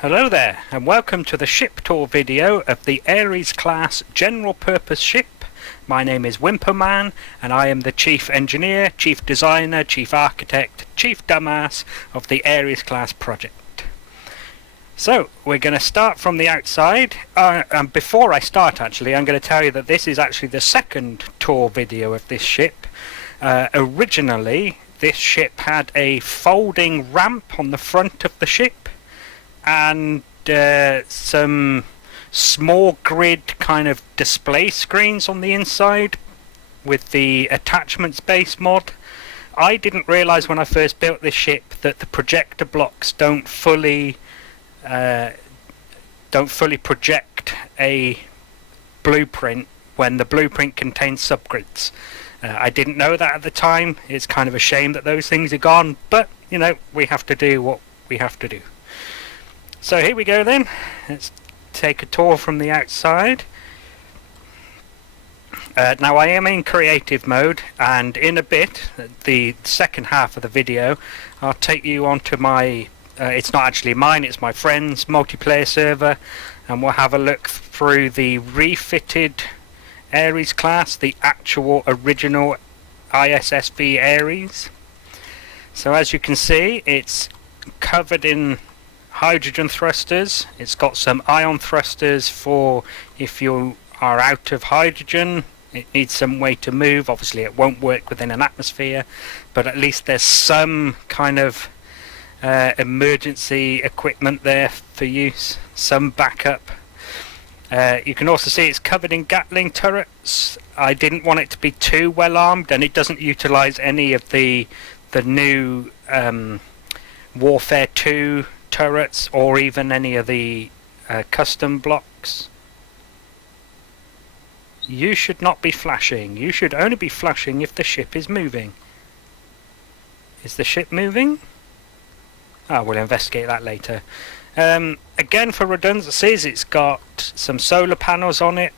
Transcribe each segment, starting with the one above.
Hello there, and welcome to the ship tour video of the Aries class general purpose ship. My name is Wimpoman, and I am the Chief Engineer, Chief Designer, Chief Architect, Chief Dumbass of the Aries class project. So, we're going to start from the outside, and before I start actually, I'm going to tell you that this is actually the second tour video of this ship. Originally, this ship had a folding ramp on the front of the ship, and some small grid kind of display screens on the inside with the attachments base mod. I didn't realise when I first built this ship that the projector blocks don't fully project a blueprint when the blueprint contains subgrids. I didn't know that at the time. It's kind of a shame that those things are gone, but you know, we have to do what we have to do. So here we go then, let's take a tour from the outside. Now I am in creative mode, and in a bit, the second half of the video, I'll take you onto my, it's not actually mine, it's my friend's multiplayer server, and we'll have a look through the refitted Aries class, the actual original ISSB Aries. So as you can see, it's covered in hydrogen thrusters. It's got some ion thrusters for if you are out of hydrogen, it needs some way to move. Obviously it won't work within an atmosphere, but at least there's some kind of emergency equipment there for use, some backup. You can also see it's covered in Gatling turrets. I didn't want it to be too well armed, and it doesn't utilize any of the new Warfare 2 turrets or even any of the custom blocks. You should not be flashing. You should only be flashing if the ship is moving. Is the ship moving? Oh, we'll investigate that later. Again, for redundancies, it's got some solar panels on it.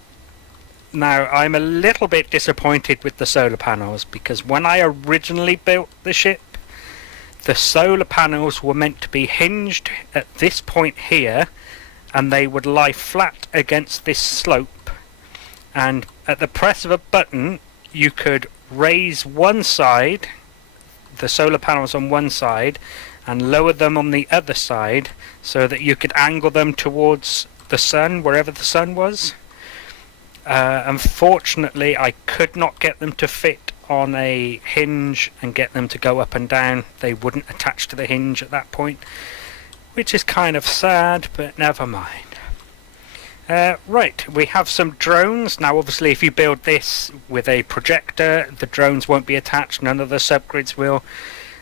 Now, I'm a little bit disappointed with the solar panels because when I originally built the ship, the solar panels were meant to be hinged at this point here, and they would lie flat against this slope, and at the press of a button you could raise one side, the solar panels on one side, and lower them on the other side so that you could angle them towards the sun, wherever the sun was. Unfortunately, I could not get them to fit on a hinge and get them to go up and down. They wouldn't attach to the hinge at that point, which is kind of sad, but never mind. Right, we have some drones. Now obviously if you build this with a projector, the drones won't be attached, none of the subgrids will.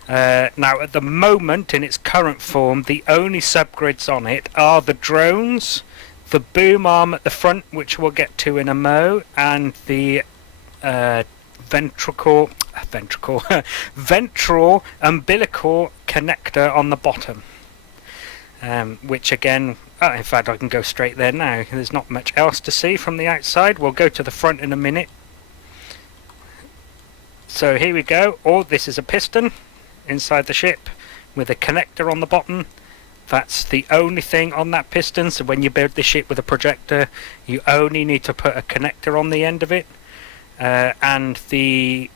Now at the moment, in its current form, the only subgrids on it are the drones, the boom arm at the front, which we'll get to in a mo, and the ventral umbilical connector on the bottom, which again, in fact I can go straight there now. There's not much else to see from the outside. We'll go to the front in a minute. So here we go. This is a piston inside the ship with a connector on the bottom. That's the only thing on that piston, so when you build this ship with a projector you only need to put a connector on the end of it. And the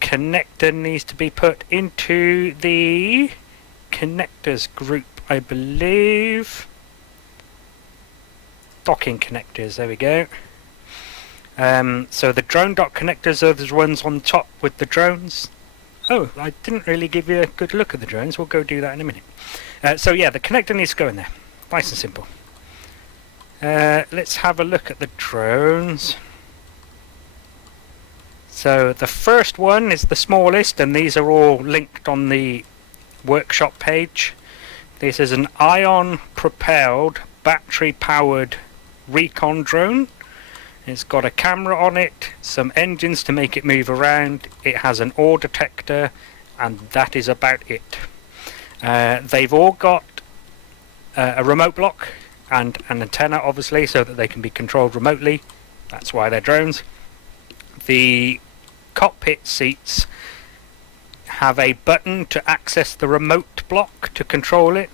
connector needs to be put into the connectors group, I believe. Docking connectors, there we go. So the drone dock connectors are the ones on top with the drones. Oh, I didn't really give you a good look at the drones. We'll go do that in a minute. So yeah, the connector needs to go in there. Nice and simple. Let's have a look at the drones. So the first one is the smallest, and these are all linked on the workshop page. This is an ion-propelled, battery-powered recon drone. It's got a camera on it, some engines to make it move around, it has an ore detector, and that is about it. They've all got a remote block and an antenna, obviously, so that they can be controlled remotely. That's why they're drones. The cockpit seats have a button to access the remote block to control it,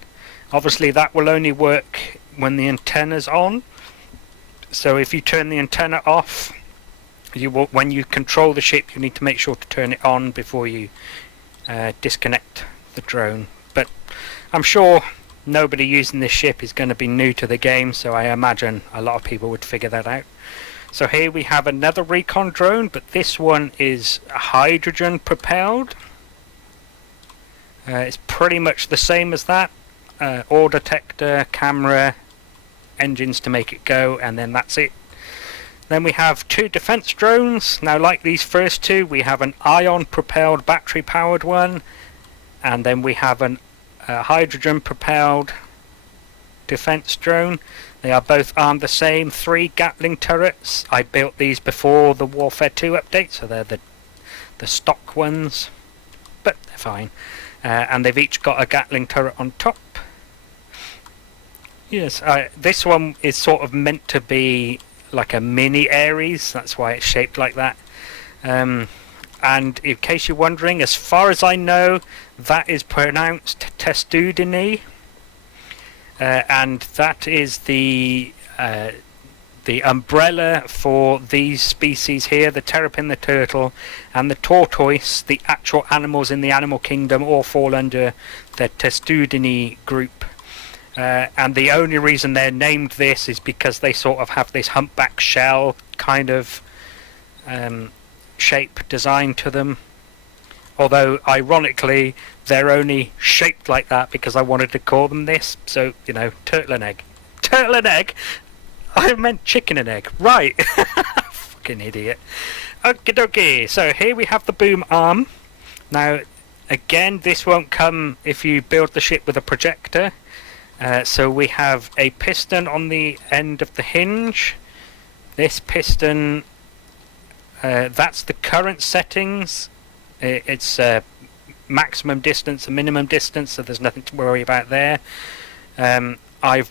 Obviously that will only work when the antenna's on, so if you turn the antenna off, when you control the ship, you need to make sure to turn it on before you disconnect the drone. But I'm sure nobody using this ship is going to be new to the game, so I imagine a lot of people would figure that out. So here we have another recon drone, but this one is hydrogen propelled. It's pretty much the same as that. Ore detector, camera, engines to make it go, and then that's it. Then we have two defense drones. Now, like these first two, we have an ion propelled battery powered one, and then we have an hydrogen propelled defense drone. They are both armed the same, 3 Gatling turrets. I built these before the Warfare 2 update, so they're the stock ones, but they're fine. And they've each got a Gatling turret on top. Yes, this one is sort of meant to be like a mini Aries, that's why it's shaped like that. And in case you're wondering, as far as I know, that is pronounced testudini, and that is the umbrella for these species here: the terrapin, the turtle, and the tortoise. The actual animals in the animal kingdom all fall under the testudini group. And the only reason they're named this is because they sort of have this humpback shell kind of shape design to them. Although, ironically, they're only shaped like that because I wanted to call them this. So, you know, turtle and egg. Turtle and egg? I meant chicken and egg. Right. Fucking idiot. Okie dokie. So here we have the boom arm. Now, again, this won't come if you build the ship with a projector. So we have a piston on the end of the hinge. This piston, that's the current settings. It's maximum distance and minimum distance, so there's nothing to worry about there. I've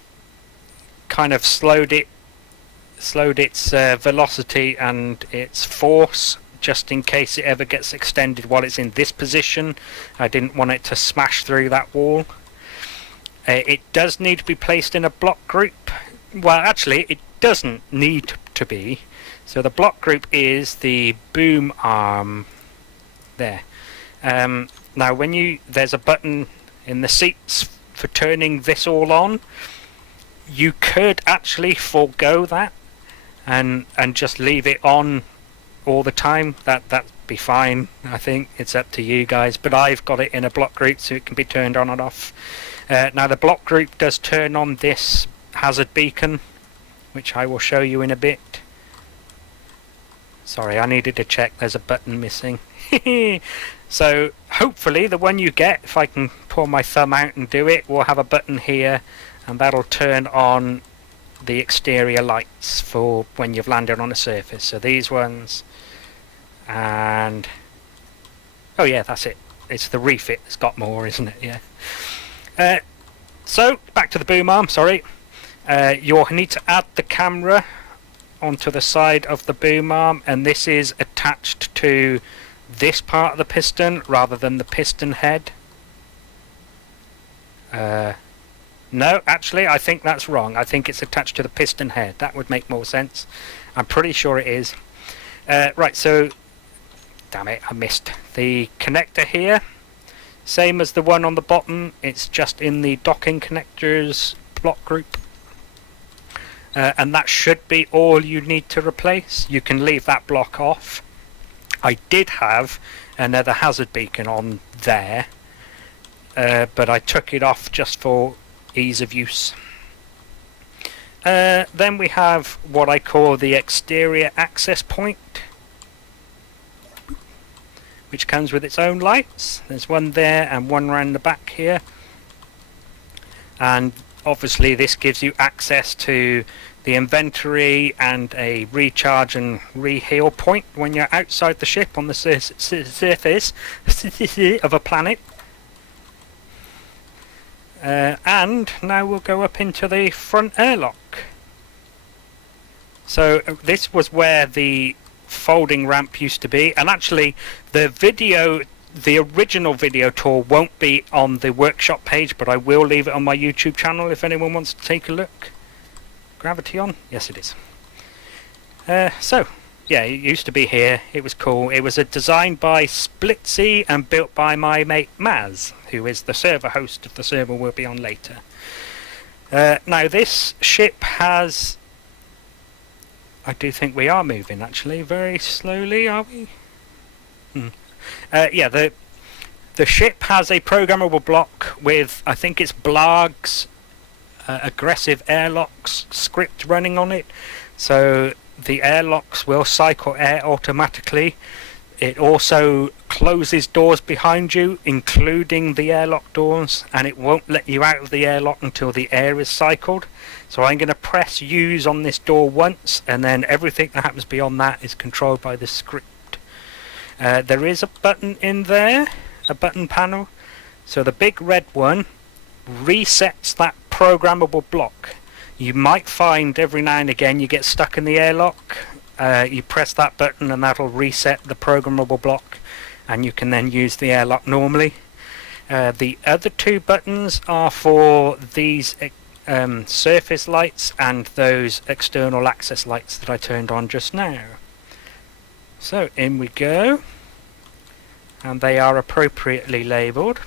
kind of slowed its velocity and its force, just in case it ever gets extended while it's in this position. I didn't want it to smash through that wall. It does need to be placed in a block group. Well, actually, it doesn't need to be. So the block group is the boom arm there. Now, there's a button in the seats for turning this all on. You could actually forego that and just leave it on all the time. That'd be fine. I think it's up to you guys. But I've got it in a block group so it can be turned on and off. Now the block group does turn on this hazard beacon, which I will show you in a bit. Sorry, I needed to check, there's a button missing. So hopefully the one you get, if I can pull my thumb out and do it, will have a button here, and that'll turn on the exterior lights for when you've landed on a surface. So these ones, and oh yeah, that's it. It's the refit that's got more, isn't it? Yeah. So back to the boom arm. Sorry, you'll need to add the camera onto the side of the boom arm, and this is attached to this part of the piston rather than the piston head. No, actually, I think that's wrong. I think it's attached to the piston head. That would make more sense. I'm pretty sure it is. Right, so damn it, I missed the connector here. Same as the one on the bottom, it's just in the docking connectors block group. And that should be all you need to replace. You can leave that block off. I did have another hazard beacon on there, but I took it off just for ease of use. Then we have what I call the exterior access point, which comes with its own lights. There's one there and one around the back here. And obviously this gives you access to the inventory and a recharge and reheal point when you're outside the ship on the surface of a planet. And now we'll go up into the front airlock. So this was where the folding ramp used to be, and actually the video the original video tour won't be on the workshop page, but I will leave it on my YouTube channel if anyone wants to take a look. Gravity on? Yes, it is. So, yeah, it used to be here. It was cool. It was designed by Splitsy and built by my mate Maz, who is the server host of the server we'll be on later. Now, this ship has... I do think we are moving, actually, very slowly, are we? Yeah, the ship has a programmable block with, I think it's Blarg's aggressive airlocks script running on it. So the airlocks will cycle air automatically. It also closes doors behind you, including the airlock doors, and it won't let you out of the airlock until the air is cycled. So I'm going to press use on this door once, and then everything that happens beyond that is controlled by the script. There is a button in there, a button panel. So the big red one resets that programmable block. You might find every now and again you get stuck in the airlock. You press that button and that'll reset the programmable block, and you can then use the airlock normally. The other two buttons are for these surface lights and those external access lights that I turned on just now. So in we go, and they are appropriately labelled.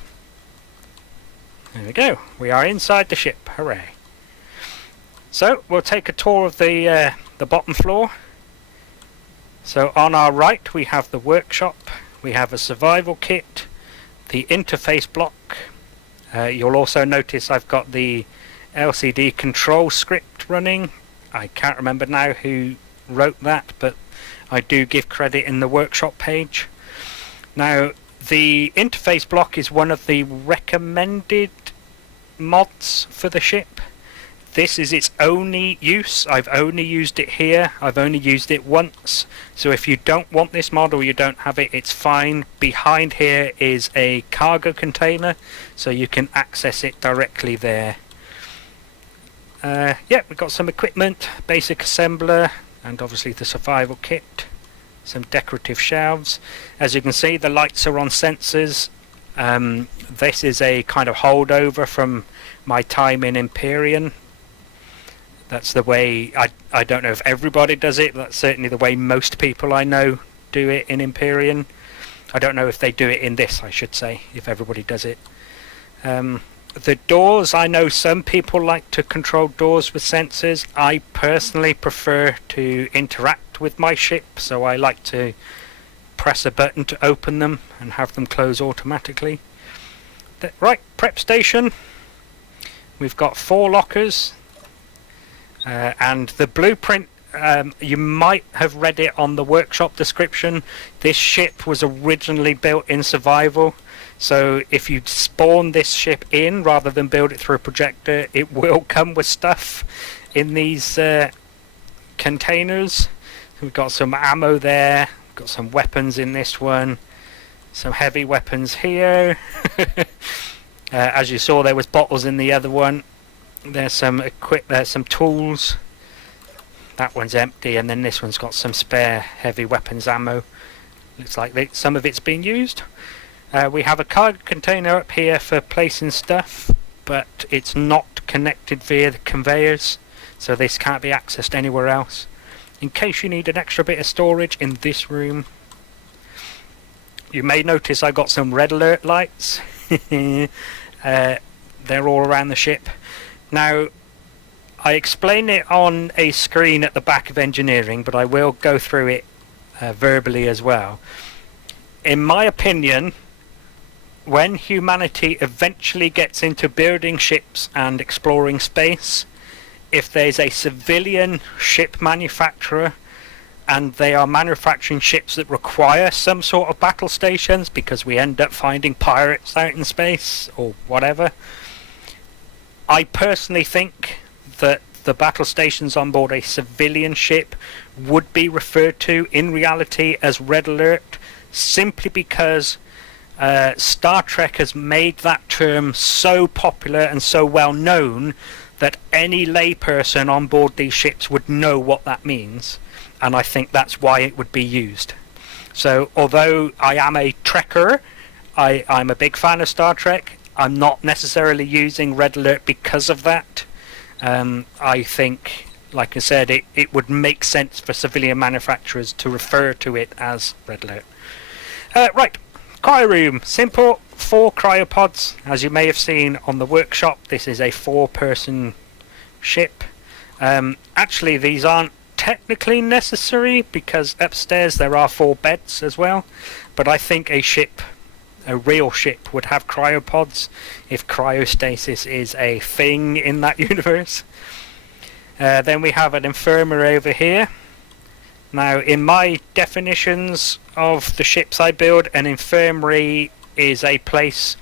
There we go, we are inside the ship, hooray. So we'll take a tour of the bottom floor. So on our right we have the workshop, we have a survival kit, the interface block. You'll also notice I've got the LCD control script running. I can't remember now who wrote that, but I do give credit in the workshop page. Now, the interface block is one of the recommended mods for the ship. This is its only use. I've only used it here. I've only used it once. So if you don't want this mod or you don't have it, it's fine. Behind here is a cargo container, so you can access it directly there. Yeah, we've got some equipment, basic assembler, and obviously the survival kit. Some decorative shelves. As you can see, the lights are on sensors. This is a kind of holdover from my time in Empyrean. That's the way, I don't know if everybody does it, that's certainly the way most people I know do it in Empyrean. I don't know if they do it in this, I should say, if everybody does it. The doors, I know some people like to control doors with sensors. I personally prefer to interact with my ship, so I like to press a button to open them and have them close automatically. Right, prep station. We've got 4 lockers. And the blueprint, you might have read it on the workshop description. This ship was originally built in survival, so if you spawn this ship in rather than build it through a projector, it will come with stuff in these containers. We've got some ammo there, got some weapons in this one, some heavy weapons here. As you saw, there was bottles in the other one. There's some there's some tools. That one's empty, and then this one's got some spare heavy weapons ammo. Looks like some of it's been used. We have a cargo container up here for placing stuff, but it's not connected via the conveyors, so this can't be accessed anywhere else. In case you need an extra bit of storage in this room. You may notice I got some red alert lights. They're all around the ship. Now, I explain it on a screen at the back of engineering, but I will go through it verbally as well. In my opinion, when humanity eventually gets into building ships and exploring space, if there's a civilian ship manufacturer and they are manufacturing ships that require some sort of battle stations because we end up finding pirates out in space or whatever, I personally think that the battle stations on board a civilian ship would be referred to in reality as Red Alert, simply because Star Trek has made that term so popular and so well known that any layperson on board these ships would know what that means, and I think that's why it would be used. So although I am a Trekker I'm a big fan of Star Trek. I'm not necessarily using Red Alert because of that. I think, like I said, it would make sense for civilian manufacturers to refer to it as Red Alert. Right, cryo room. Simple, 4 cryopods. As you may have seen on the workshop, this is a 4-person ship. Actually, these aren't technically necessary because upstairs there are 4 beds as well. But I think a real ship would have cryopods if cryostasis is a thing in that universe. Then we have an infirmary over here. Now, in my definitions of the ships I build, an infirmary is a place,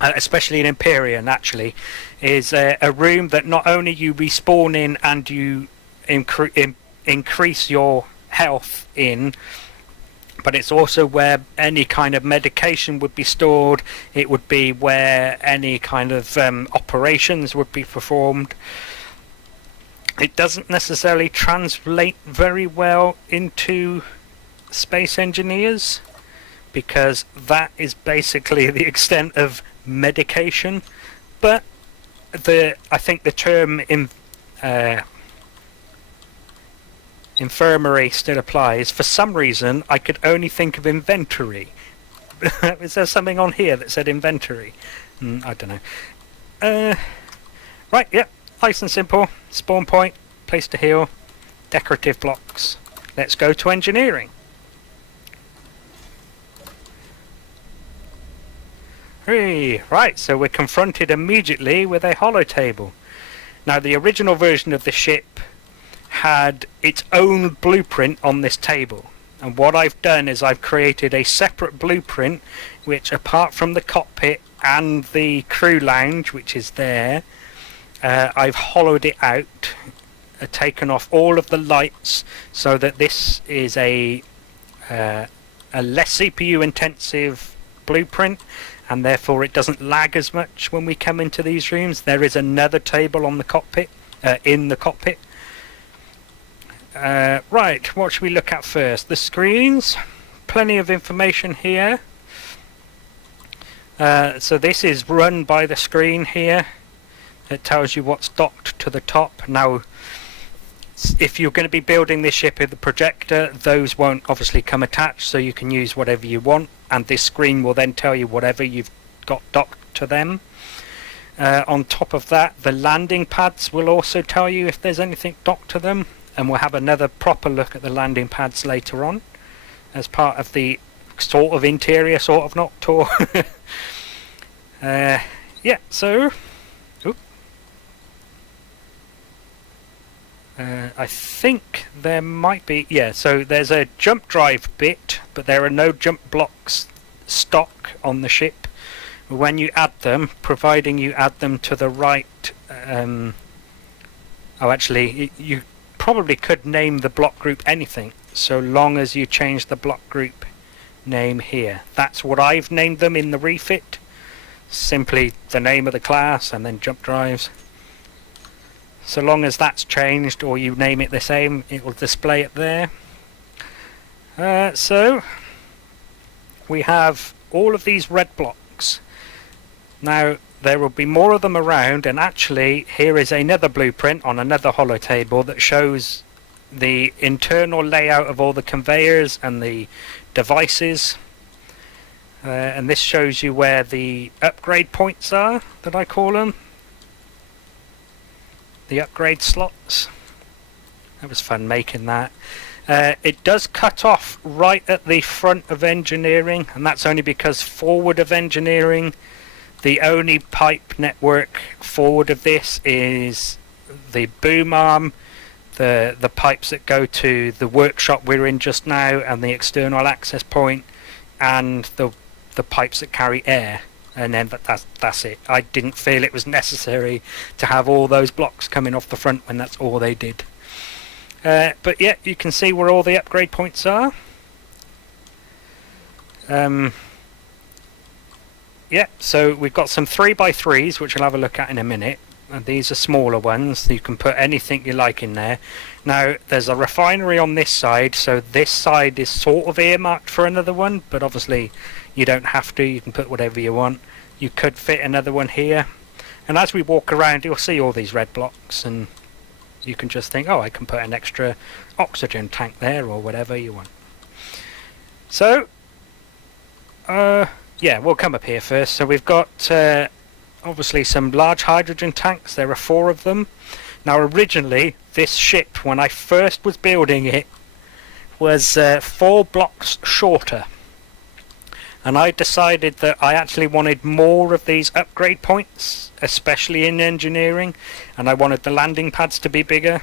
especially in Empyrean actually, is a room that not only you respawn in and you increase your health in, but it's also where any kind of medication would be stored. It would be where any kind of operations would be performed. It doesn't necessarily translate very well into space engineers, because that is basically the extent of medication. But I think the term infirmary still applies. For some reason, I could only think of inventory. Is there something on here that said inventory? I don't know. Right, yep. Nice and simple. Spawn point, place to heal, decorative blocks. Let's go to engineering. Hey, right, so we're confronted immediately with a hollow table. Now, the original version of the ship had its own blueprint on this table, and what I've done is I've created a separate blueprint which, apart from the cockpit and the crew lounge, which is there, I've hollowed it out, taken off all of the lights, so that this is a less CPU intensive blueprint, and therefore it doesn't lag as much when we come into these rooms. There is another table on the cockpit, in the cockpit. Right, what should we look at first? The screens. Plenty of information here. So this is run by the screen here. It tells you what's docked to the top. Now, if you're going to be building this ship with the projector, those won't obviously come attached, so you can use whatever you want, and this screen will then tell you whatever you've got docked to them. On top of that, the landing pads will also tell you if there's anything docked to them, and we'll have another proper look at the landing pads later on as part of the sort of interior, sort of not tour. Yeah, so I think there might be, so there's a jump drive bit, but there are no jump blocks stock on the ship. When you add them, providing you add them to the right, actually, you probably could name the block group anything, so long as you change the block group name here. That's what I've named them in the refit. Simply the name of the class and then jump drives. So long as that's changed, or you name it the same, it will display it there. So we have all of these red blocks. Now there will be more of them around, and actually here is another blueprint on another hollow table that shows the internal layout of all the conveyors and the devices. And this shows you where the upgrade points are, that I call them. The upgrade slots. That was fun making that. It does cut off right at the front of engineering, and that's only because forward of engineering, the only pipe network forward of this is the boom arm, the pipes that go to the workshop we're in just now, and the external access point, and the pipes that carry air. And then that's it. I didn't feel it was necessary to have all those blocks coming off the front when that's all they did. But yeah, you can see where all the upgrade points are. Yeah, so we've got some 3x3s, which I'll have a look at in a minute. And these are smaller ones. You can put anything you like in there. Now, there's a refinery on this side, so this side is sort of earmarked for another one, but obviously You don't have to, you can put whatever you want. You could fit another one here, and as we walk around you'll see all these red blocks, and you can just think, oh, I can put an extra oxygen tank there or whatever you want. So yeah, we'll come up here first. So we've got obviously some large hydrogen tanks. There are 4 of them. Now originally this ship, when I first was building it, was 4 blocks shorter, and I decided that I actually wanted more of these upgrade points, especially in engineering, and I wanted the landing pads to be bigger.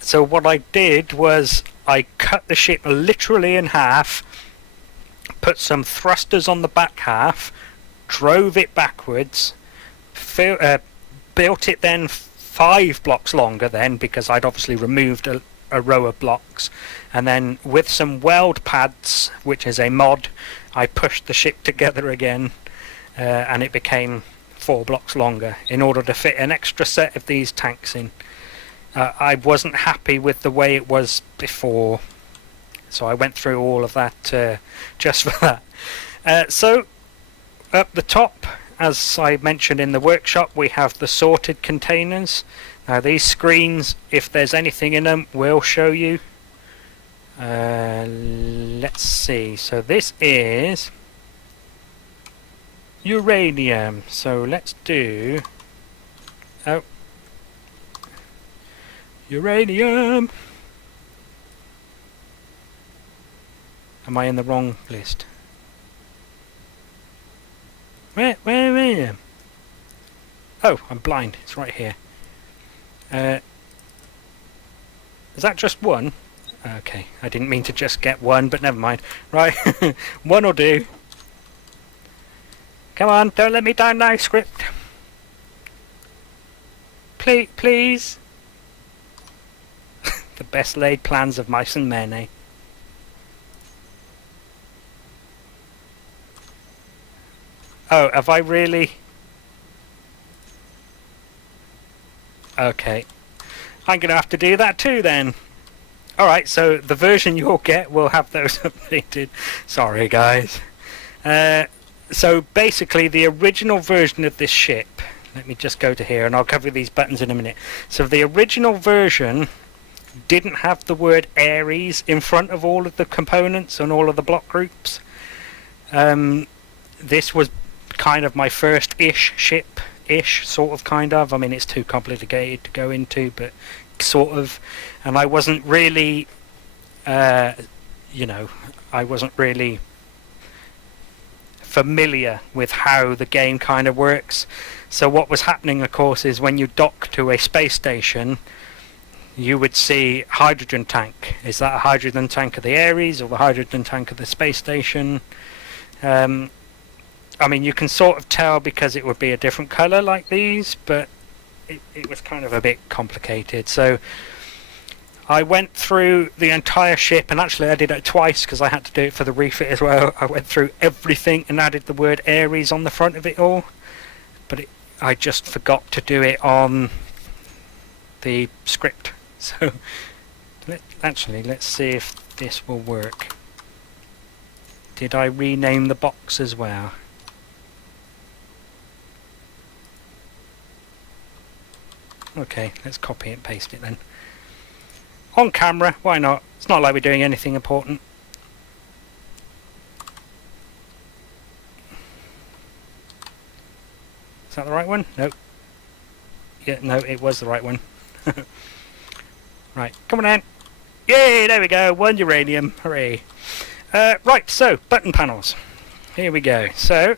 So what I did was I cut the ship literally in half, put some thrusters on the back half, drove it backwards, built it then 5 blocks longer then, because I'd obviously removed a row of blocks, and then with some weld pads, which is a mod, I pushed the ship together again, and it became 4 blocks longer in order to fit an extra set of these tanks in. I wasn't happy with the way it was before, so I went through all of that just for that. So up the top, as I mentioned in the workshop, we have the sorted containers. Now these screens, if there's anything in them, will show you. Let's see, so this is uranium, so let's do uranium. Am I in the wrong list? Where am I? Oh, I'm blind. It's right here. Is that just one? Okay, I didn't mean to just get one, but never mind. Right, one will do. Come on, don't let me down now, script. Please. The best laid plans of mice and men, eh? Oh, have I really? Okay. I'm going to have to do that too then. Alright, so the version you'll get will have those updated. Sorry, guys. So basically, the original version of this ship... Let me just go to here and I'll cover these buttons in a minute. So the original version didn't have the word Aries in front of all of the components and all of the block groups. This was kind of my first-ish ship. Sort of, kind of. I mean, it's too complicated to go into, but sort of. And I wasn't really, you know, I wasn't really familiar with how the game kind of works. So what was happening, of course, is when you dock to a space station, you would see hydrogen tank. Is that a hydrogen tank of the Aries or the hydrogen tank of the space station? I mean, you can sort of tell because it would be a different colour like these, but it was kind of a bit complicated. So I went through the entire ship, and actually I did it twice because I had to do it for the refit as well. I went through everything and added the word Aries on the front of it all, but I just forgot to do it on the script. So let's see if this will work. Did I rename the box as well? Okay, let's copy and paste it then. On camera, why not? It's not like we're doing anything important. Is that the right one? No. Yeah, no, it was the right one. Right, come on in. Yay, there we go, 1 uranium, hooray. Right, so, button panels. Here we go. So,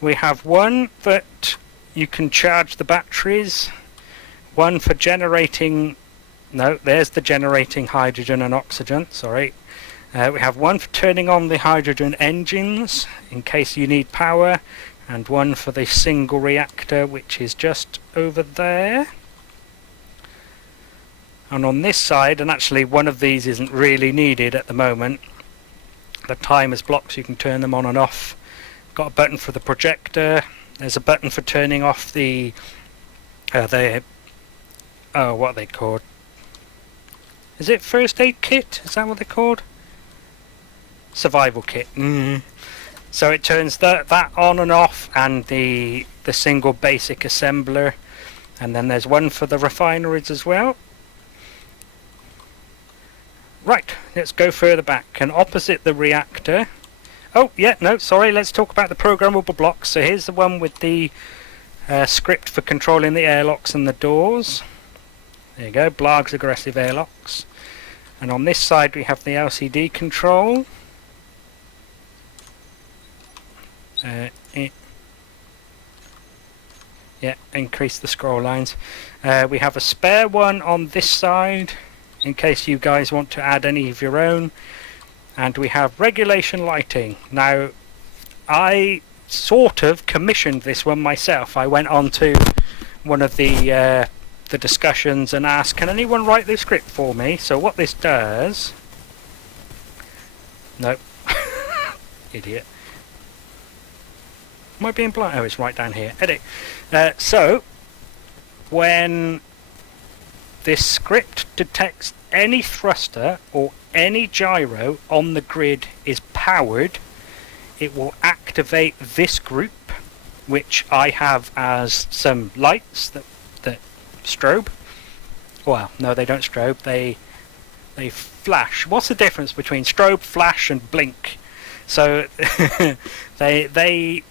we have one that you can charge the batteries, one for generating, no, there's the generating hydrogen and oxygen, sorry. We have one for turning on the hydrogen engines, in case you need power, and one for the single reactor, which is just over there. And on this side, and actually one of these isn't really needed at the moment, the timers blocks, you can turn them on and off. Got a button for the projector, there's a button for turning off the oh, what are they called? Is it first aid kit? Is that what they're called? survival kit. So it turns that on and off, and the single basic assembler, and then there's one for the refineries as well. Right, let's go further back, and opposite the reactor. Oh yeah, no, sorry, let's talk about the programmable blocks. So here's the one with the script for controlling the airlocks and the doors. There you go, Blarg's aggressive airlocks. And on this side we have the LCD control. Yeah, increase the scroll lines. We have a spare one on this side in case you guys want to add any of your own. And we have regulation lighting. Now, I sort of commissioned this one myself. I went on to one of the discussions and asked, can anyone write this script for me? So what this does... Nope. Idiot. Am I being blind? Oh, it's right down here. Edit. So, when this script detects any thruster or any gyro on the grid is powered, it will activate this group, which I have as some lights that strobe. Well, no, they don't strobe. They flash. What's the difference between strobe, flash, and blink? So they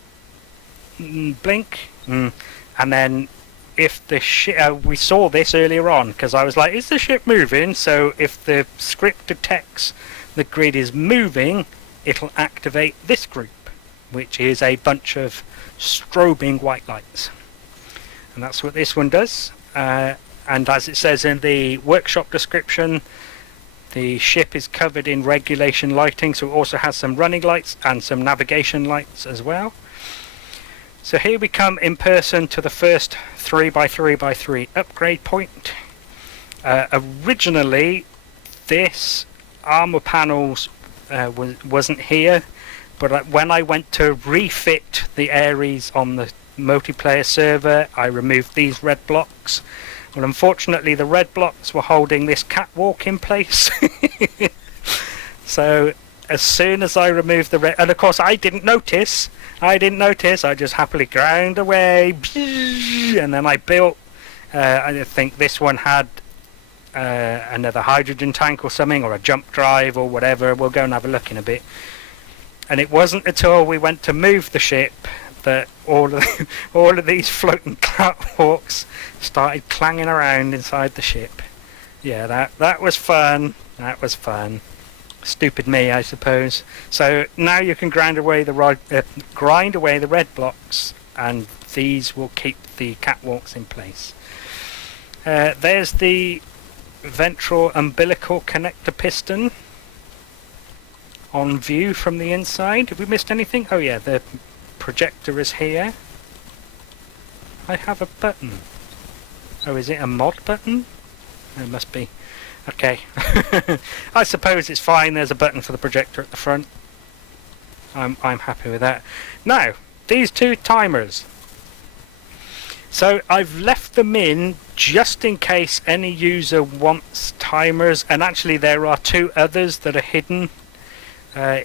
blink, and then if the ship, we saw this earlier on because I was like, is the ship moving? So if the script detects the grid is moving, it'll activate this group, which is a bunch of strobing white lights, and that's what this one does. And as it says in the workshop description, the ship is covered in regulation lighting, so it also has some running lights and some navigation lights as well. So here we come in person to the first 3x3x3 upgrade point. Originally, this armor panels wasn't here, but when I went to refit the Aries on the multiplayer server, I removed these red blocks. Well, unfortunately, the red blocks were holding this catwalk in place. So as soon as I removed the red, and of course I didn't notice, I just happily ground away, and then I built, I think this one had another hydrogen tank or something, or a jump drive or whatever. We'll go and have a look in a bit. And it wasn't until we went to move the ship that all of these floating catwalks started clanging around inside the ship. Yeah, that was fun. That was fun. Stupid me, I suppose. So now you can grind away the red blocks, and these will keep the catwalks in place. There's the ventral umbilical connector piston on view from the inside. Have we missed anything? Oh yeah, the projector is here. I have a button. Oh, is it a mod button? It must be. Okay. I suppose it's fine. There's a button for the projector at the front. I'm happy with that. Now, these two timers. So I've left them in just in case any user wants timers, and actually there are two others that are hidden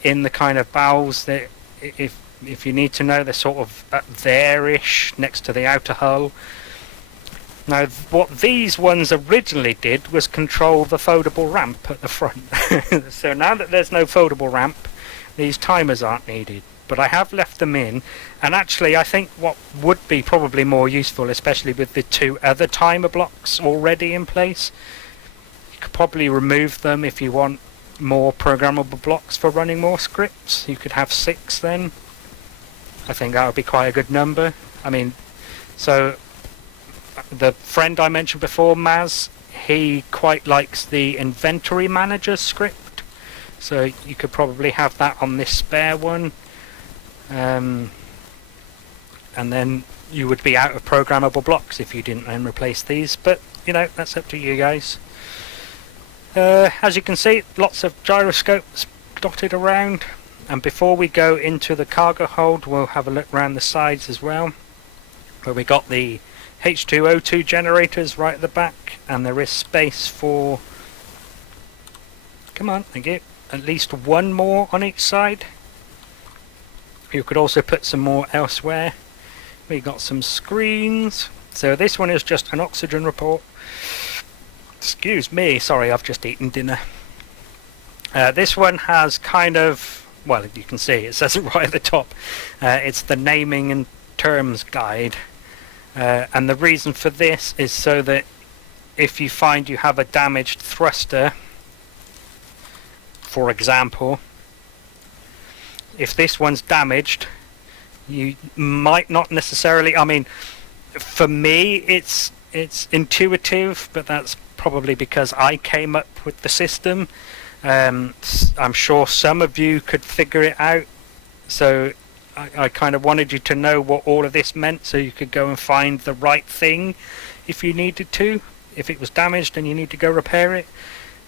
in the kind of bowels that if you need to know, they're sort of up there-ish next to the outer hull. Now, what these ones originally did was control the foldable ramp at the front. So now that there's no foldable ramp, these timers aren't needed. But I have left them in, and actually I think what would be probably more useful, especially with the two other timer blocks already in place, you could probably remove them if you want more programmable blocks for running more scripts. You could have 6 then. I think that would be quite a good number. I mean, so the friend I mentioned before, Maz, he quite likes the inventory manager script, so you could probably have that on this spare one, and then you would be out of programmable blocks if you didn't then replace these, but you know, that's up to you guys. As you can see, lots of gyroscopes dotted around, and before we go into the cargo hold, we'll have a look around the sides as well, where we got the H2O2 generators right at the back, and there is space for... Come on, thank you. at least one more on each side. You could also put some more elsewhere. We got some screens. So this one is just an oxygen report. Excuse me, sorry, I've just eaten dinner. This one has kind of, well, you can see it says it right at the top. It's the naming and terms guide. And the reason for this is so that if you find you have a damaged thruster, for example, if this one's damaged, you might not necessarily, I mean, for me it's intuitive, but that's probably because I came up with the system. I'm sure some of you could figure it out, so I kind of wanted you to know what all of this meant so you could go and find the right thing if you needed to, if it was damaged and you need to go repair it.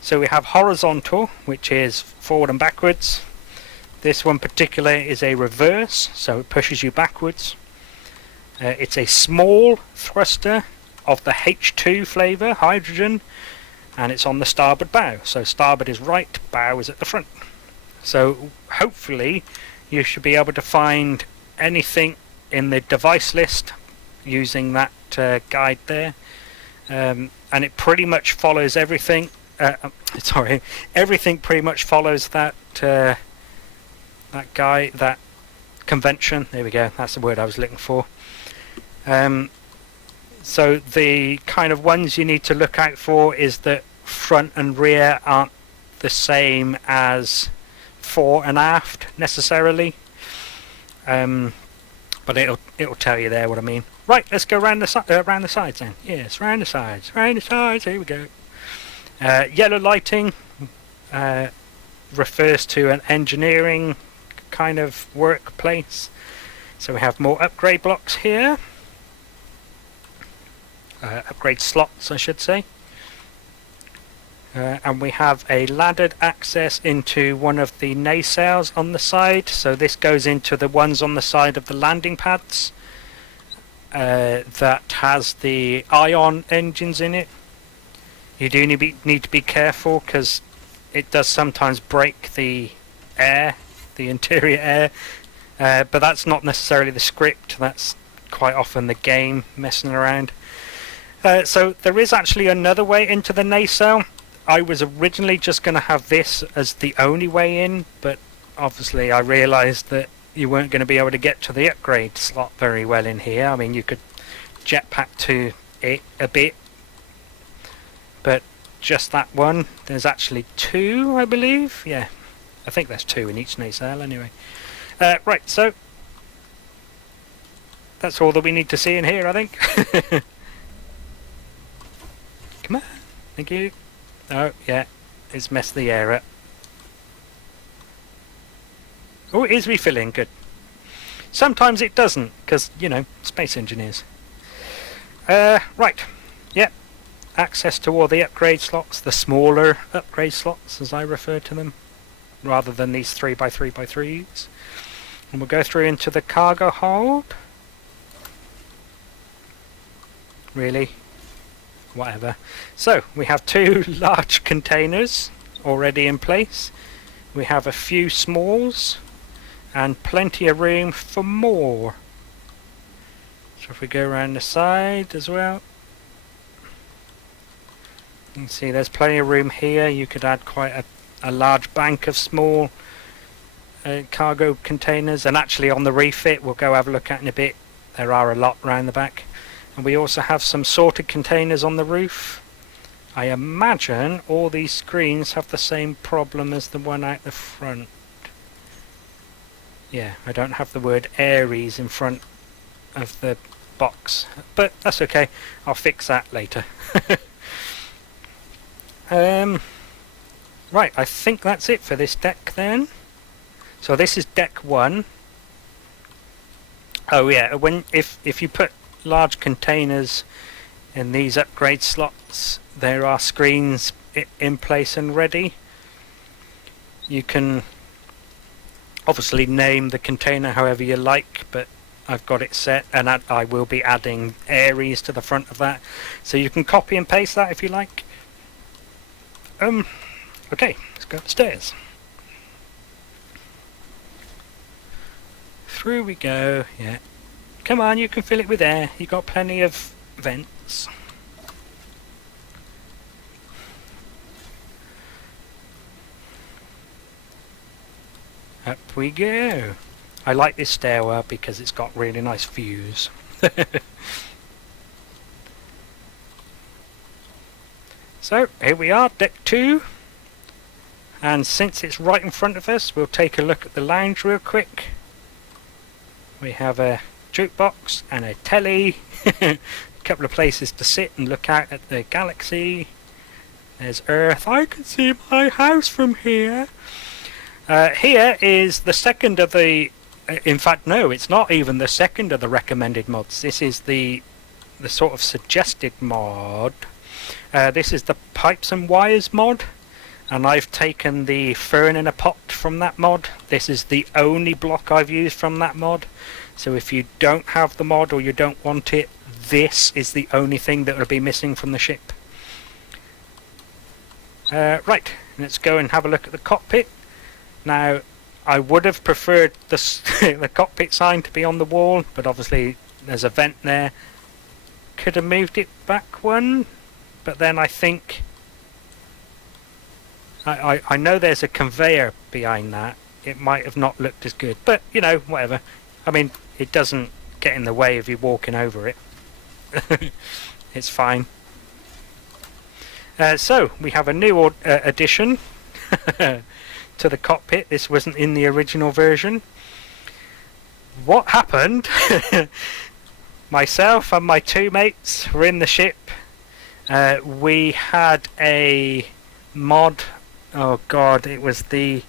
So we have horizontal, which is forward and backwards. This one particular is a reverse, so it pushes you backwards. It's a small thruster of the H2 flavour, hydrogen, and it's on the starboard bow. So starboard is right, bow is at the front. So hopefully you should be able to find anything in the device list using that guide there. And it pretty much follows everything. Everything pretty much follows that that convention. There we go, that's the word I was looking for. So the kind of ones you need to look out for is that front and rear aren't the same as fore and aft necessarily, but it'll tell you there what I mean. Right, let's go around the sides then. Yes, round the sides, here we go. Yellow lighting refers to an engineering kind of workplace. So we have more upgrade blocks here. Upgrade slots, I should say. And we have a laddered access into one of the nacelles on the side. So this goes into the ones on the side of the landing pads that has the ion engines in it. You do need to be careful because it does sometimes break the air, the interior air, but that's not necessarily the script, that's quite often the game messing around. So there is actually another way into the nacelle. I was originally just going to have this as the only way in, but obviously I realised that you weren't going to be able to get to the upgrade slot very well in here. I mean, you could jetpack to it a bit, but just that one. There's actually two, I believe. Yeah, I think there's two in each nacelle anyway. Right, so that's all that we need to see in here, I think. Come on, thank you. Oh, yeah, it's messed the air up. Oh, it is refilling, good. Sometimes it doesn't, because, you know, space engineers. Right, yep. Access to all the upgrade slots, the smaller upgrade slots, as I refer to them, rather than these 3x3x3s. And we'll go through into the cargo hold. Really? Whatever. So we have two large containers already in place. We have a few smalls and plenty of room for more. So if we go around the side as well, you can see there's plenty of room here. You could add quite a large bank of small cargo containers, and actually on the refit we'll go have a look at in a bit, there are a lot around the back. And we also have some sorted containers on the roof. I imagine all these screens have the same problem as the one out the front. Yeah, I don't have the word Aries in front of the box, but that's okay, I'll fix that later. Right, I think that's it for this deck then. So this is deck 1. Oh yeah, if you put large containers in these upgrade slots, there are screens in place and ready. You can obviously name the container however you like, but I've got it set, and I will be adding Aries to the front of that, so you can copy and paste that if you like. Okay, let's go upstairs. through we go. Yeah. Come on, you can fill it with air. You got plenty of vents. Up we go. I like this stairwell because it's got really nice views. So here we are, deck 2. And since it's right in front of us, we'll take a look at the lounge real quick. We have a jukebox and a telly. A couple of places to sit and look out at the galaxy. There's Earth. I can see my house from here. Here is the second of the... in fact, no, it's not even the second of the recommended mods. This is the sort of suggested mod. This is the pipes and wires mod. And I've taken the fern in a pot from that mod. This is the only block I've used from that mod. So if you don't have the mod or you don't want it, this is the only thing that will be missing from the ship. Right, let's go and have a look at the cockpit. Now, I would have preferred the cockpit sign to be on the wall, but obviously there's a vent there. Could have moved it back one, but then I think... I know there's a conveyor behind that. It might have not looked as good, but, you know, whatever. I mean, it doesn't get in the way of you walking over it. It's fine. So, we have a new addition to the cockpit. This wasn't in the original version. What happened? Myself and my two mates were in the ship. We had a mod. Oh god, it was the...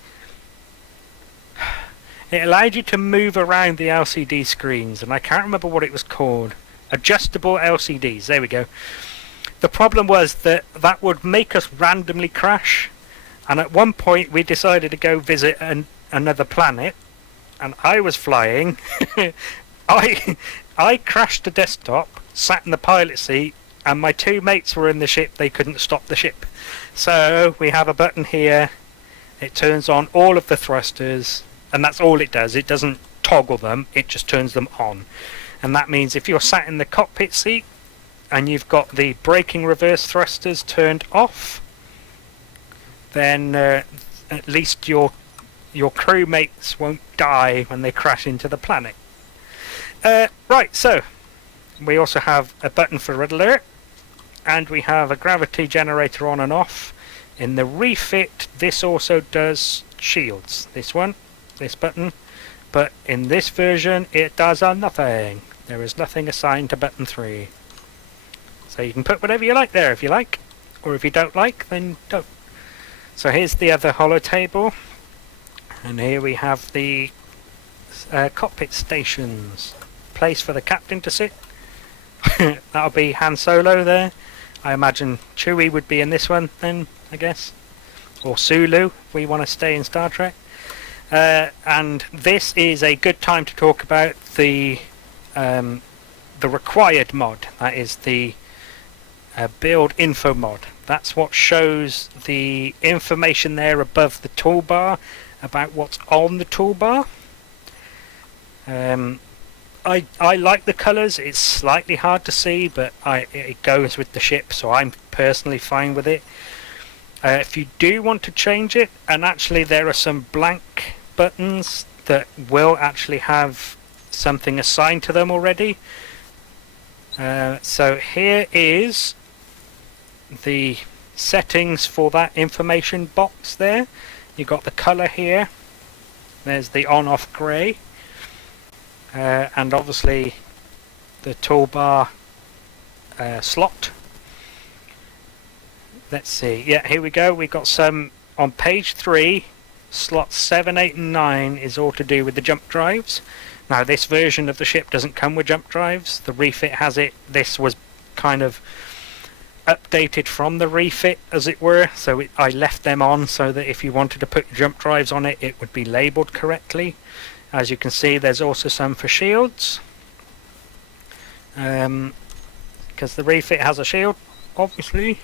It allowed you to move around the LCD screens, and I can't remember what it was called. Adjustable LCDs, there we go. The problem was that that would make us randomly crash, and at one point we decided to go visit another planet, and I was flying. I crashed the desktop, sat in the pilot seat, and my two mates were in the ship. They couldn't stop the ship. So we have a button here. It turns on all of the thrusters, and that's all it does. It doesn't toggle them, it just turns them on. And that means if you're sat in the cockpit seat and you've got the braking reverse thrusters turned off, then at least your crewmates won't die when they crash into the planet. Right, so we also have a button for red alert, and we have a gravity generator on and off. In the refit, this also does shields. This button, but in this version it does nothing. There is nothing assigned to button 3. So you can put whatever you like there if you like, or if you don't like, then don't. So here's the other holo table, and here we have the cockpit stations. Place for the captain to sit. That'll be Han Solo there. I imagine Chewie would be in this one then, I guess. Or Sulu, if we want to stay in Star Trek. And this is a good time to talk about the required mod. That is the build info mod. That's what shows the information there above the toolbar about what's on the toolbar. I like the colours. It's slightly hard to see, but it goes with the ship, so I'm personally fine with it. If you do want to change it, and actually there are some blank buttons that will actually have something assigned to them already. So here is the settings for that information box there. You've got the colour here. There's the on-off grey. And obviously the toolbar slot. Let's see. Yeah, here we go. We've got some on page 3. Slots 7, 8 and 9 is all to do with the jump drives. Now this version of the ship doesn't come with jump drives. The refit has it. This was kind of updated from the refit, as it were, so I left them on so that if you wanted to put jump drives on it, it would be labelled correctly. As you can see, there's also some for shields, because the refit has a shield, obviously.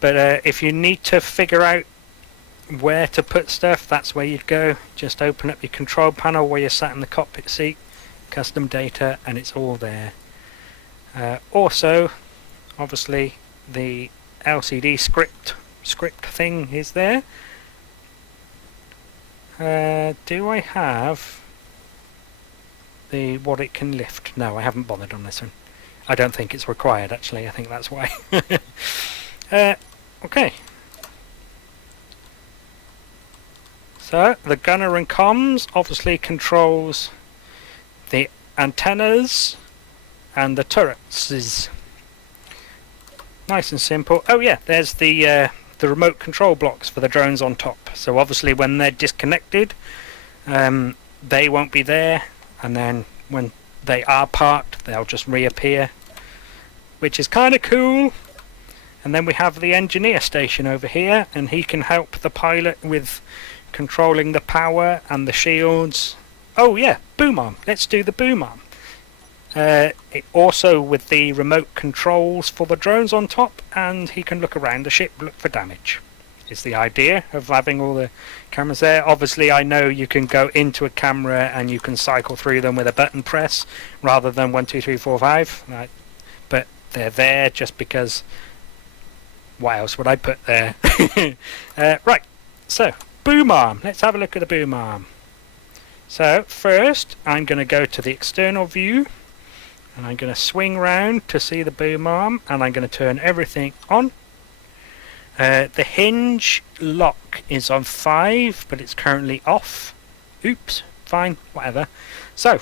But if you need to figure out where to put stuff, that's where you'd go. Just open up your control panel where you're sat in the cockpit seat, custom data, and it's all there. Also, obviously, the LCD script thing is there. Do I have the what it can lift? No, I haven't bothered on this one. I don't think it's required, actually. I think that's why. Okay. So, the gunner and comms obviously controls the antennas and the turrets. Nice and simple. Oh yeah, there's the remote control blocks for the drones on top. So obviously when they're disconnected, they won't be there, and then when they are parked, they'll just reappear, which is kind of cool. And then we have the engineer station over here, and he can help the pilot with controlling the power and the shields. Oh yeah, boom arm. Let's do the boom arm. Also with the remote controls for the drones on top, and he can look around the ship, look for damage. It's the idea of having all the cameras there. Obviously I know you can go into a camera and you can cycle through them with a button press rather than 1, 2, 3, 4, 5. Right. But they're there just because what else would I put there? Right, so boom arm. Let's have a look at the boom arm. So first I'm going to go to the external view, and I'm going to swing round to see the boom arm, and I'm going to turn everything on. The hinge lock is on 5, but it's currently off. Oops, fine, whatever. So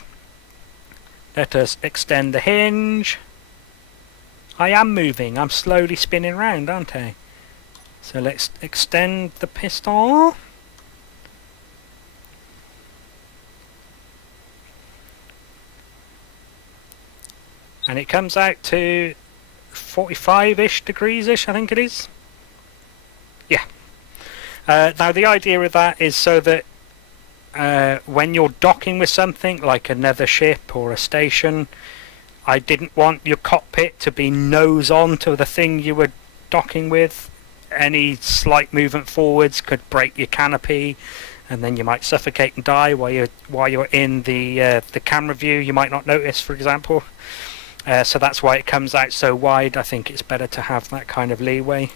let us extend the hinge. I am moving, I'm slowly spinning round, aren't I? So let's extend the pistol. And it comes out to 45-ish degrees-ish, I think it is. Yeah. Now the idea of that is so that when you're docking with something like another ship or a station, I didn't want your cockpit to be nose on to the thing you were docking with. Any slight movement forwards could break your canopy, and then you might suffocate and die while you're in the camera view. You might not notice, for example. So that's why it comes out so wide. I think it's better to have that kind of leeway.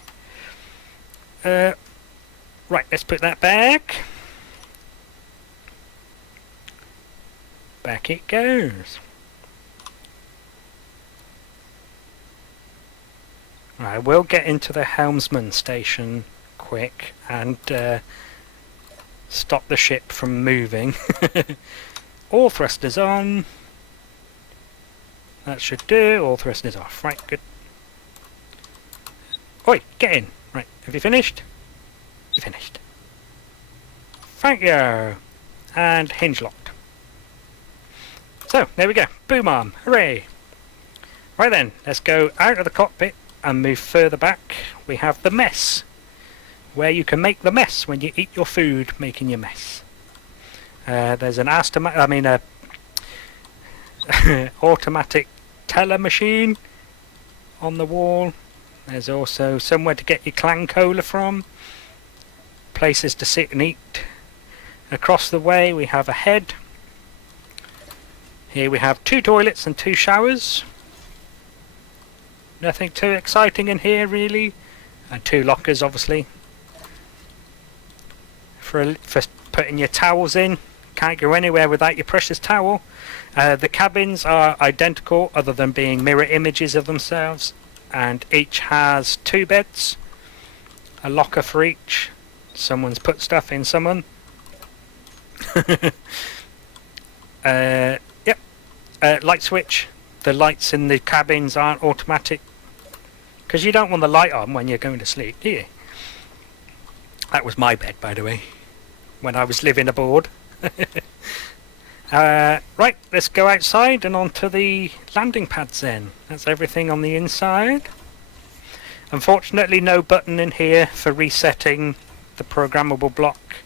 Right, let's put that back. Back it goes. Right, we'll get into the helmsman station quick and stop the ship from moving. All thrusters on. That should do. All thrusters off. Right, good. Oi, get in. Right, have you finished? You finished. Thank you. And hinge locked. So, there we go. Boom arm. Hooray. Right then, let's go out of the cockpit and move further back. We have the mess, where you can make the mess when you eat your food, making your mess. There's an automatic teller machine on the wall. There's also somewhere to get your clan cola from. Places to sit and eat. Across the way we have a head. Here we have 2 toilets and 2 showers. Nothing too exciting in here really. And 2 lockers obviously. For putting your towels in. Can't go anywhere without your precious towel. The cabins are identical other than being mirror images of themselves, and each has 2 beds, a locker for each. Someone's put stuff in someone. Yep. Light switch. The lights in the cabins aren't automatic, because you don't want the light on when you're going to sleep, do you? That was my bed, by the way, when I was living aboard. Right, let's go outside and onto the landing pads then. That's everything on the inside. Unfortunately no button in here for resetting the programmable block.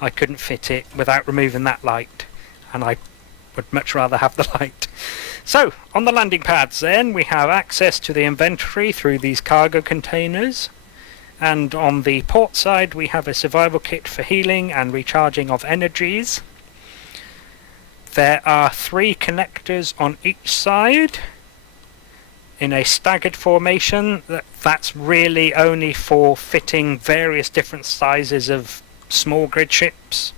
I couldn't fit it without removing that light, and I would much rather have the light. So, on the landing pads then, we have access to the inventory through these cargo containers. And on the port side we have a survival kit for healing and recharging of energies. There are 3 connectors on each side in a staggered formation. That's really only for fitting various different sizes of small grid ships.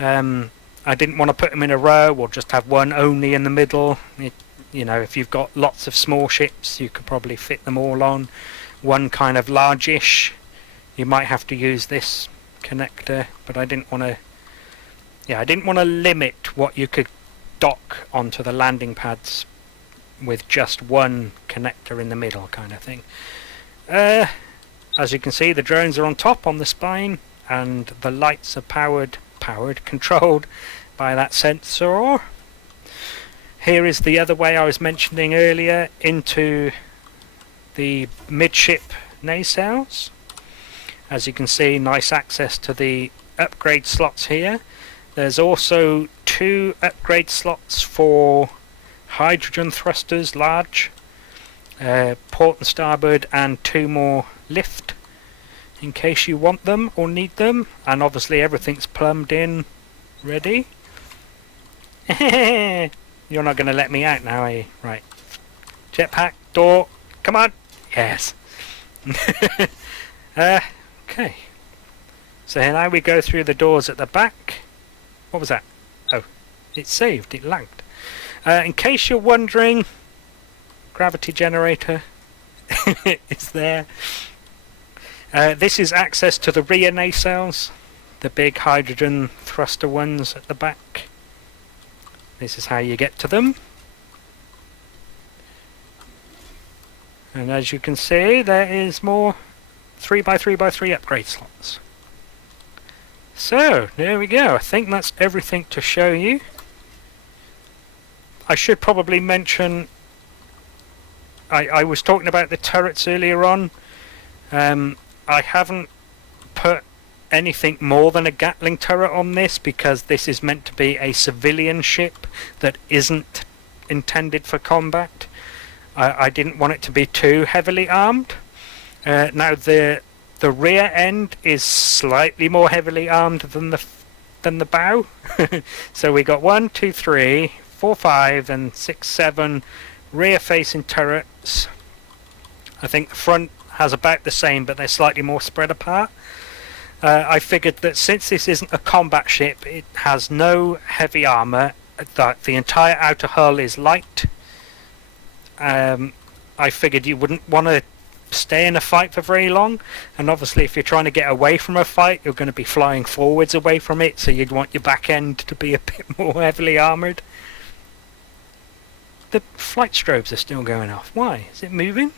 I didn't want to put them in a row or just have one only in the middle. You know, if you've got lots of small ships, you could probably fit them all on one kind of largish. You might have to use this connector, but I didn't want to limit what you could dock onto the landing pads with just one connector in the middle kind of thing. As you can see, the drones are on top on the spine, and the lights are controlled by that sensor. Here is the other way I was mentioning earlier, into the midship nacelles. As you can see, nice access to the upgrade slots here. There's also 2 upgrade slots for hydrogen thrusters, large, port and starboard, and 2 more lift in case you want them or need them. And obviously everything's plumbed in, ready. You're not going to let me out now, are you? Right. Jetpack, door, come on. Yes. Okay. So now we go through the doors at the back. What was that? Oh, it saved, it lagged. In case you're wondering, gravity generator is there. This is access to the rear nacelles, the big hydrogen thruster ones at the back. This is how you get to them. And as you can see, there is more 3x3x3 upgrade slots. So, there we go. I think that's everything to show you. I should probably mention, I was talking about the turrets earlier on. I haven't put anything more than a Gatling turret on this because this is meant to be a civilian ship that isn't intended for combat. I didn't want it to be too heavily armed. Now the rear end is slightly more heavily armed than the bow. So we got 1, 2, 3, 4, 5 and 6, 7 rear facing turrets. I think the front has about the same, but they're slightly more spread apart. I figured that since this isn't a combat ship, it has no heavy armour, that the entire outer hull is light. I figured you wouldn't want to stay in a fight for very long, and obviously if you're trying to get away from a fight, you're going to be flying forwards away from it, so you'd want your back end to be a bit more heavily armoured. The flight strobes are still going off. Why? Is it moving?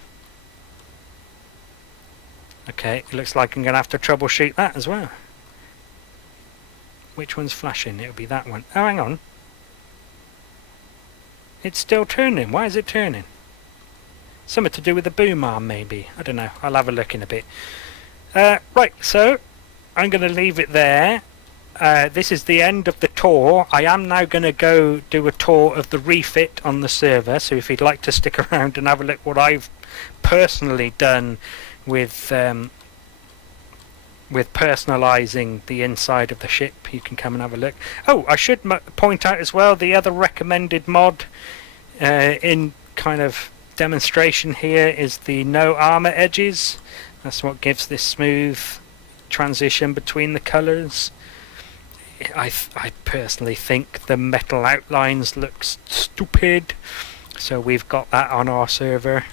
Okay, it looks like I'm going to have to troubleshoot that as well. Which one's flashing? It would be that one. Oh, hang on. It's still turning. Why is it turning? Something to do with the boom arm, maybe. I don't know. I'll have a look in a bit. Right, so I'm going to leave it there. This is the end of the tour. I am now going to go do a tour of the refit on the server, so if you'd like to stick around and have a look what I've personally done with personalising the inside of the ship, you can come and have a look. Oh, I should point out as well, the other recommended mod in kind of demonstration here is the no armour edges. That's what gives this smooth transition between the colours. I personally think the metal outlines look stupid, so we've got that on our server.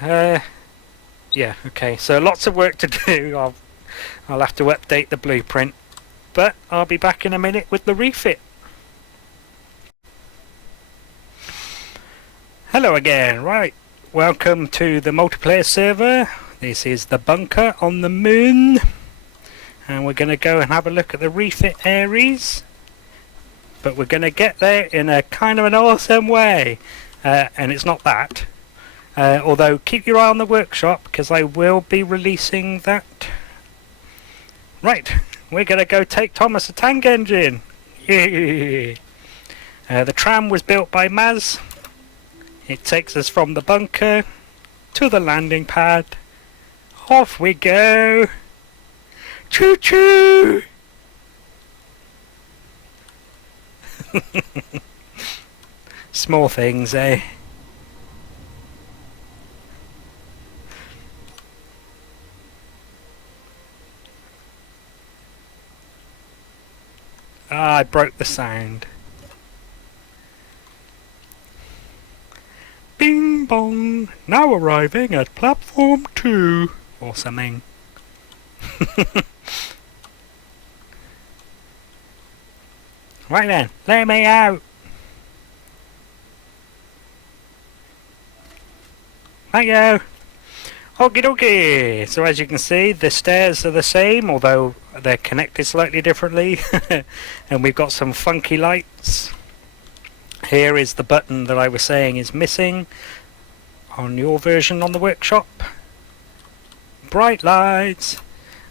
Yeah, okay, so lots of work to do. I'll have to update the blueprint, but I'll be back in a minute with the refit. Hello again, right, welcome to the multiplayer server. This is the bunker on the moon, and we're going to go and have a look at the refit Aries, but we're going to get there in a kind of an awesome way, and it's not that. Although keep your eye on the workshop, because I will be releasing that. Right, we're going to go take Thomas the Tank Engine. The tram was built by Maz. It takes us from the bunker to the landing pad Off we go! Choo choo! Small things, eh? Ah, I broke the sound. Bing bong! Now arriving at platform 2 or something. Right then, let me out! Thank you! Okie dokie! So as you can see, the stairs are the same, although they're connected slightly differently. And we've got some funky lights. Here is the button that I was saying is missing on your version on the workshop. Bright lights!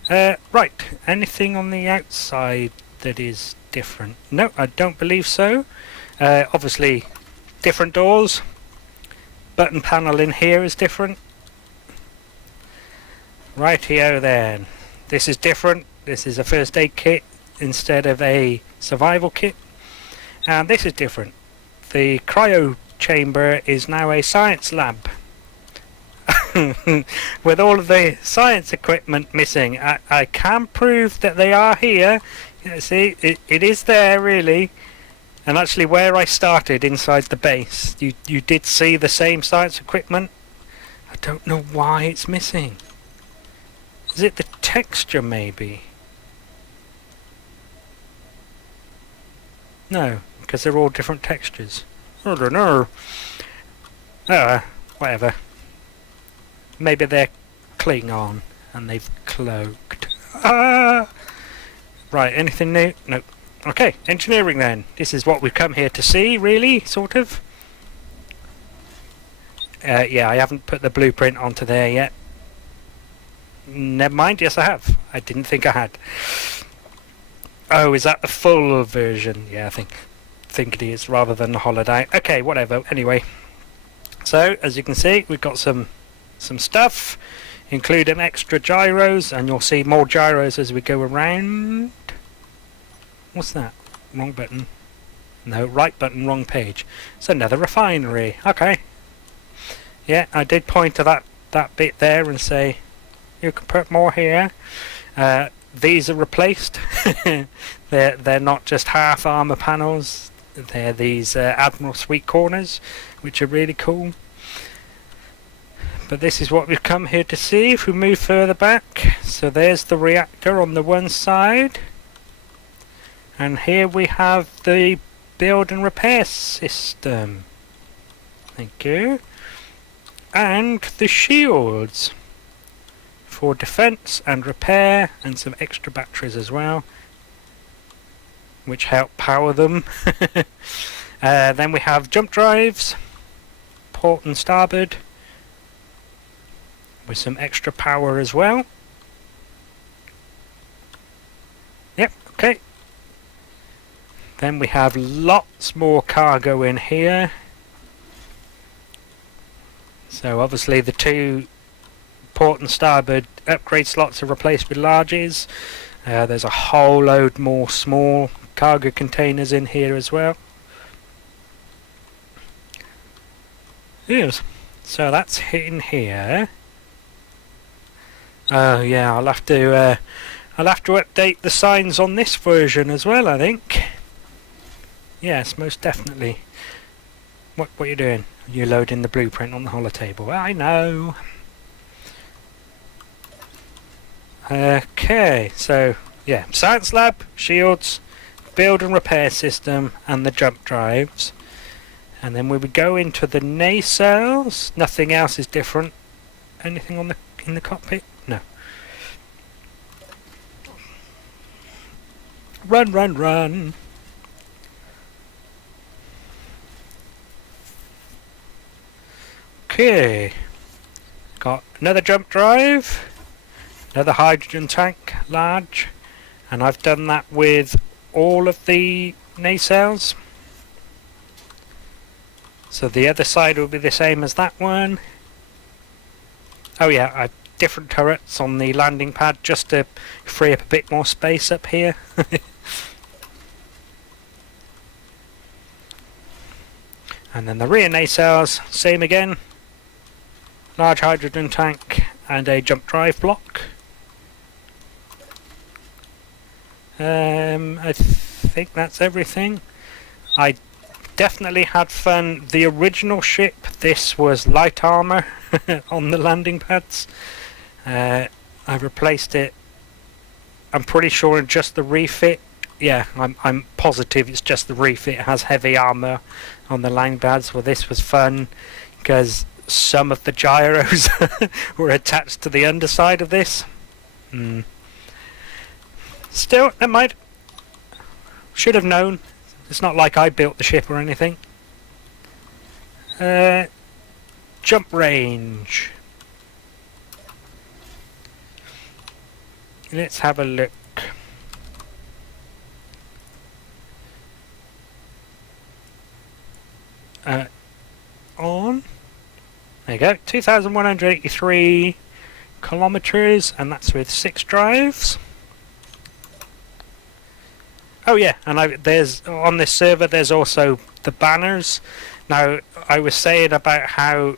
Right, anything on the outside that is different? No, I don't believe so. Obviously, different doors. Button panel in here is different. Rightio then. This is different. This is a first aid kit instead of a survival kit. And this is different. The cryo chamber is now a science lab. With all of the science equipment missing. I can prove that they are here. You see, it is there really. And actually where I started inside the base, you did see the same science equipment. I don't know why it's missing. Is it the texture maybe? No, because they're all different textures. I don't know. Oh, whatever. Maybe they're Klingon and they've cloaked. Ah! Right, anything new? No. Okay, engineering then. This is what we've come here to see, really, sort of. Yeah, I haven't put the blueprint onto there yet. Never mind, yes I have. I didn't think I had. Oh, is that the full version? Yeah, I think it is, rather than the hollowed out. Okay, whatever, anyway. So, as you can see, we've got some stuff, including extra gyros, and you'll see more gyros as we go around. What's that? Wrong button. No, right button, wrong page. It's another refinery. Okay. Yeah, I did point to that bit there and say, you can put more here. These are replaced. They're not just half armor panels. They're these Admiral Suite corners, which are really cool. But this is what we've come here to see if we move further back. So there's the reactor on the one side. And here we have the build and repair system. Thank you. And the shields for defense and repair, and some extra batteries as well, which help power them. Then we have jump drives, port and starboard, with some extra power as well. Yep, okay. Then we have lots more cargo in here. So obviously the two port and starboard upgrade slots are replaced with larges. There's a whole load more small cargo containers in here as well. Yes. So that's in here. Oh yeah, I'll have to update the signs on this version as well, I think. Yes, most definitely. What are you doing? You're loading the blueprint on the holotable. I know. Okay, so yeah, science lab, shields, build and repair system, and the jump drives. And then we would go into the nacelles. Nothing else is different. Anything on in the cockpit? No. Run, run, run. Okay. Got another jump drive. Another hydrogen tank, large. And I've done that with all of the nacelles. So the other side will be the same as that one. Oh yeah, I different turrets on the landing pad just to free up a bit more space up here. And then the rear nacelles, same again. Large hydrogen tank and a jump drive block. I think that's everything. I definitely had fun. The original ship, this was light armor on the landing pads. I replaced it, I'm pretty sure, in just the refit. Yeah, I'm positive it's just the refit. It has heavy armor on the landing pads. Well, this was fun because some of the gyros were attached to the underside of this. Still, never mind. Should have known. It's not like I built the ship or anything. Jump range. Let's have a look. On. There you go. 2,183 kilometers, and that's with 6 drives. Oh yeah, and there's on this server there's also the banners. Now I was saying about how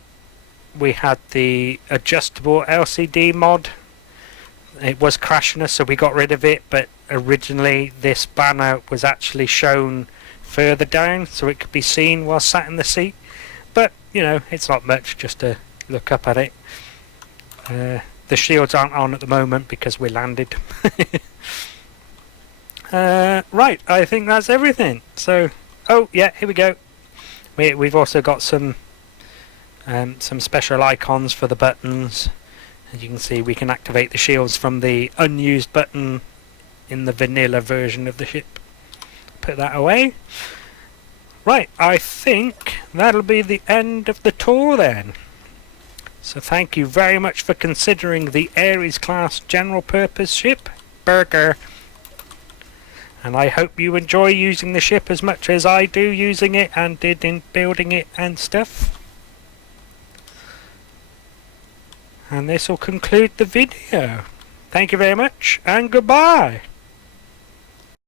we had the adjustable LCD mod. It was crashing us, so we got rid of it, but originally this banner was actually shown further down so it could be seen while sat in the seat. But you know, it's not much, just to look up at it. The shields aren't on at the moment because we landed. Right, I think that's everything. So, oh yeah, here we go. We've also got some special icons for the buttons. As you can see, we can activate the shields from the unused button in the vanilla version of the ship. Put that away. Right, I think that'll be the end of the tour then. So thank you very much for considering the Aries class general purpose ship, Burger. And I hope you enjoy using the ship as much as I do using it and did in building it and stuff. And this will conclude the video. Thank you very much and goodbye.